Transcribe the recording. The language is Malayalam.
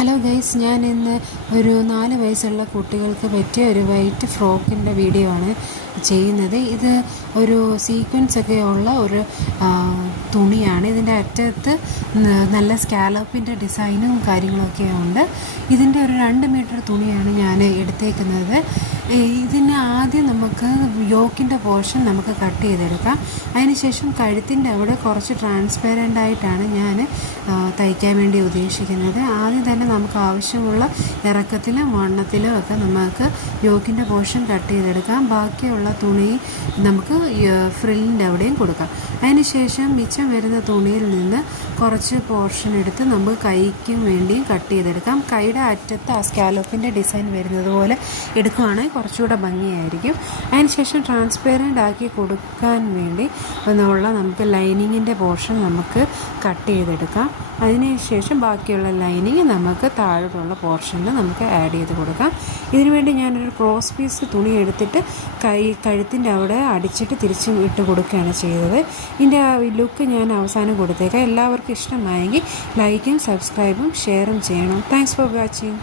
ഹലോ ഗൈസ്, ഞാൻ ഇന്ന് ഒരു 4 വയസ്സുള്ള കുട്ടികൾക്ക് പറ്റിയ ഒരു വൈറ്റ് ഫ്രോക്കിൻ്റെ വീഡിയോ ആണ് ചെയ്യുന്നത്. ഇത് ഒരു സീക്വൻസ് ഒക്കെ ഉള്ള ഒരു തുണിയാണ്. ഇതിൻ്റെ അറ്റത്ത് നല്ല സ്കാലപ്പിൻ്റെ ഡിസൈനും കാര്യങ്ങളൊക്കെ ഉണ്ട്. ഇതിൻ്റെ ഒരു 2 മീറ്റർ തുണിയാണ് ഞാൻ എടുത്തേക്കുന്നത്. ഇതിന് ആദ്യം നമുക്ക് യോക്കിൻ്റെ പോർഷൻ നമുക്ക് കട്ട് ചെയ്തെടുക്കാം. അതിനുശേഷം കഴുത്തിൻ്റെ അവിടെ കുറച്ച് ട്രാൻസ്പെറൻ്റ് ആയിട്ടാണ് ഞാൻ തയ്ക്കാൻ വേണ്ടി ഉദ്ദേശിക്കുന്നത്. ആദ്യം തന്നെ നമുക്ക് ആവശ്യമുള്ള ഇറക്കത്തിലും വണ്ണത്തിലും ഒക്കെ നമുക്ക് യോക്കിൻ്റെ പോർഷൻ കട്ട് ചെയ്തെടുക്കാം. ബാക്കിയുള്ള തുണി നമുക്ക് ഫ്രില്ലിൻ്റെ അവിടെയും കൊടുക്കാം. അതിനുശേഷം മിച്ചം വരുന്ന തുണിയിൽ നിന്ന് കുറച്ച് പോർഷൻ എടുത്ത് നമുക്ക് കൈക്കും വേണ്ടിയും കട്ട് ചെയ്തെടുക്കാം. കൈയുടെ അറ്റത്ത് ആ സ്കാലോപ്പിൻ്റെ ഡിസൈൻ വരുന്നത് പോലെ എടുക്കുകയാണെങ്കിൽ കുറച്ചുകൂടെ ഭംഗിയായിരിക്കും. അതിനുശേഷം ട്രാൻസ്പെറൻ്റ് ആക്കി കൊടുക്കാൻ വേണ്ടി നമുക്ക് ലൈനിങ്ങിൻ്റെ പോർഷൻ നമുക്ക് കട്ട് ചെയ്തെടുക്കാം. അതിനുശേഷം ബാക്കിയുള്ള ലൈനിങ് നമുക്ക് താഴോട്ടുള്ള പോർഷനിൽ നമുക്ക് ആഡ് ചെയ്ത് കൊടുക്കാം. ഇതിനുവേണ്ടി ഞാനൊരു ക്രോസ് പീസ് തുണി എടുത്തിട്ട് കഴുത്തിൻ്റെ അവിടെ അടിച്ചിട്ട് തിരിച്ചും ഇട്ട് കൊടുക്കുകയാണ് ചെയ്തത്. ഇതിൻ്റെ ലുക്ക് ഞാൻ അവസാനം കൊടുത്തേക്കാം. എല്ലാവർക്കും ഇഷ്ടമായെങ്കിൽ ലൈക്കും സബ്സ്ക്രൈബും ഷെയറും ചെയ്യണം. Thanks for watching.